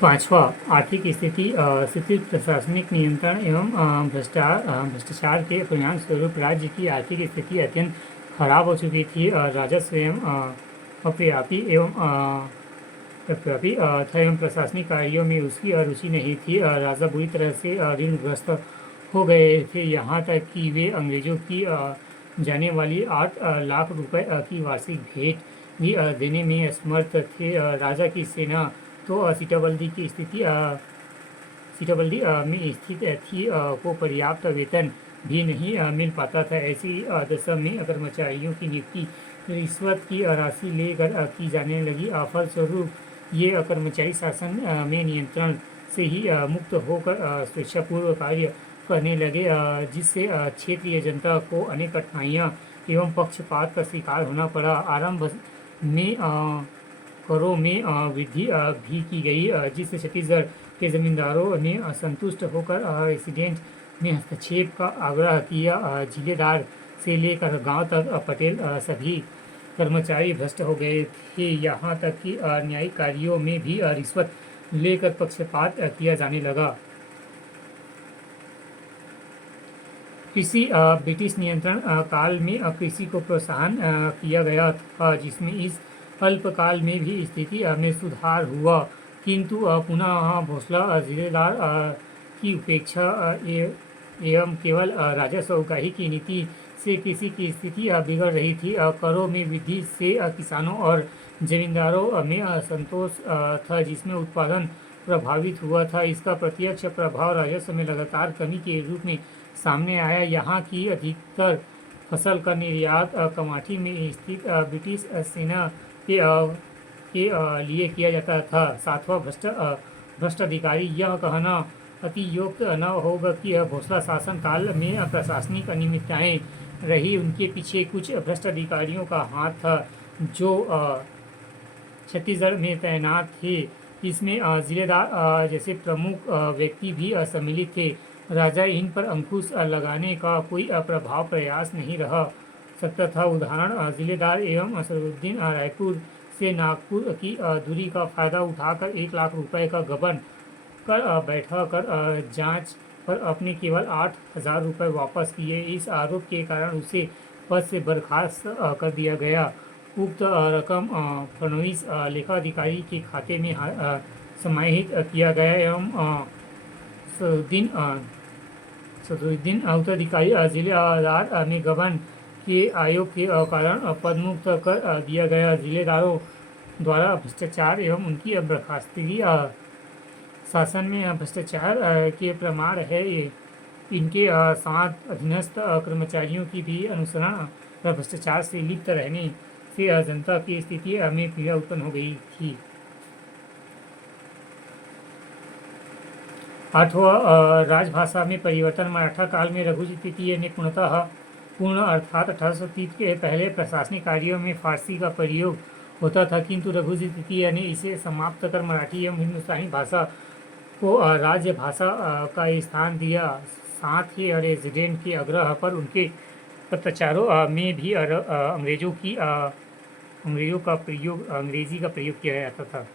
पांचवा, आर्थिक स्थिति शिथिल प्रशासनिक नियंत्रण एवं भ्रष्टाचार के परिणामस्वरूप राज्य की आर्थिक स्थिति अत्यंत खराब हो चुकी थी। राजस्व एवं अव्यापी था एवं प्रशासनिक कार्यों में उसकी रुचि नहीं थी। राजा बुरी तरह से ऋणग्रस्त हो गए थे, यहाँ तक कि वे अंग्रेजों की जाने वाली 8 लाख रुपए की वार्षिक भेंट भी देने में असमर्थ थे। राजा की सेना तो सीताबल्दी में स्थित थी, को पर्याप्त वेतन भी नहीं मिल पाता था। ऐसी दशा में कर्मचारियों की नियुक्ति रिश्वत की राशि लेकर की जाने लगी। फलस्वरूप ये कर्मचारी शासन में नियंत्रण से ही मुक्त होकर स्वेच्छापूर्व कार्य करने लगे, जिससे क्षेत्रीय जनता को अनेक कठिनाइयाँ एवं पक्षपात का शिकार होना पड़ा। आरंभ में करों में वृद्धि भी की गई, जिससे छत्तीसगढ़ के जमींदारों ने असंतुष्ट होकर रेसिडेंट में हस्तक्षेप का आग्रह किया। जिलेदार से लेकर गांव तक पटेल सभी कर्मचारी भ्रष्ट हो गए थे, यहाँ तक कि न्यायिक कार्यों में भी रिश्वत लेकर पक्षपात किया जाने लगा। कृषि ब्रिटिश नियंत्रण काल में कृषि को प्रोत्साहन किया गया था, जिसमें इस अल्पकाल में भी स्थिति में सुधार हुआ, किंतु पुनः भोसला जिलेदार की उपेक्षा एवं केवल राजस्व उगाही की नीति से कृषि की स्थिति बिगड़ रही थी। करों में वृद्धि से किसानों और जमींदारों में असंतोष था, जिसमें उत्पादन प्रभावित हुआ था। इसका प्रत्यक्ष प्रभाव राजस्व में लगातार कमी के रूप में सामने आया। यहाँ की अधिकतर फसल का निर्यात कमाठी में स्थित ब्रिटिश सेना के लिए किया जाता था। सातवां, भ्रष्ट अधिकारी। यह कहना अतियोक्त न होगा कि भोसला शासन काल में प्रशासनिक अनियमितताएं रही, उनके पीछे कुछ भ्रष्ट अधिकारियों का हाथ था जो छत्तीसगढ़ में तैनात थे। इसमें जिलेदार जैसे प्रमुख व्यक्ति भी सम्मिलित थे। राजा इन पर अंकुश लगाने का कोई प्रभाव प्रयास नहीं रह सकता था। उदाहरण, जिलेदार एवं असरुद्दीन रायपुर से नागपुर की दूरी का फायदा उठाकर 1 लाख रुपए का गबन कर बैठा कर जांच पर अपने केवल 8,000 रुपये वापस किए। इस आरोप के कारण उसे पद से बर्खास्त कर दिया गया। उक्त रकम फडणवीस लेखाधिकारी के खाते में समाहित किया गया एवं सदरुद्दीन उत्तराधिकारी जिलेदार में गबन के आयोग के कारण पदमुक्त कर दिया गया। जिलेदारों द्वारा भ्रष्टाचार एवं उनकी बर्खास्तगी शासन में भ्रष्टाचार के प्रमाण है। इनके साथ अधीनस्थ कर्मचारियों की भी अनुसरण व भ्रष्टाचार से लिप्त रहने से जनता की स्थिति में पीड़ा उत्पन्न हो गई थी। आठवां, राजभाषा में परिवर्तन। मराठा काल में रघुजी तृतीय ने पूर्ण अर्थात 1830 के पहले प्रशासनिक कार्यों में फारसी का प्रयोग होता था, किंतु रघुजी तृतीय ने इसे समाप्त कर मराठी एवं हिंदुस्तानी भाषा को राज्य भाषा का स्थान दिया। साथ ही रेजिडेंट के आग्रह पर उनके पत्राचारों में भी अंग्रेजी का प्रयोग किया जाता था।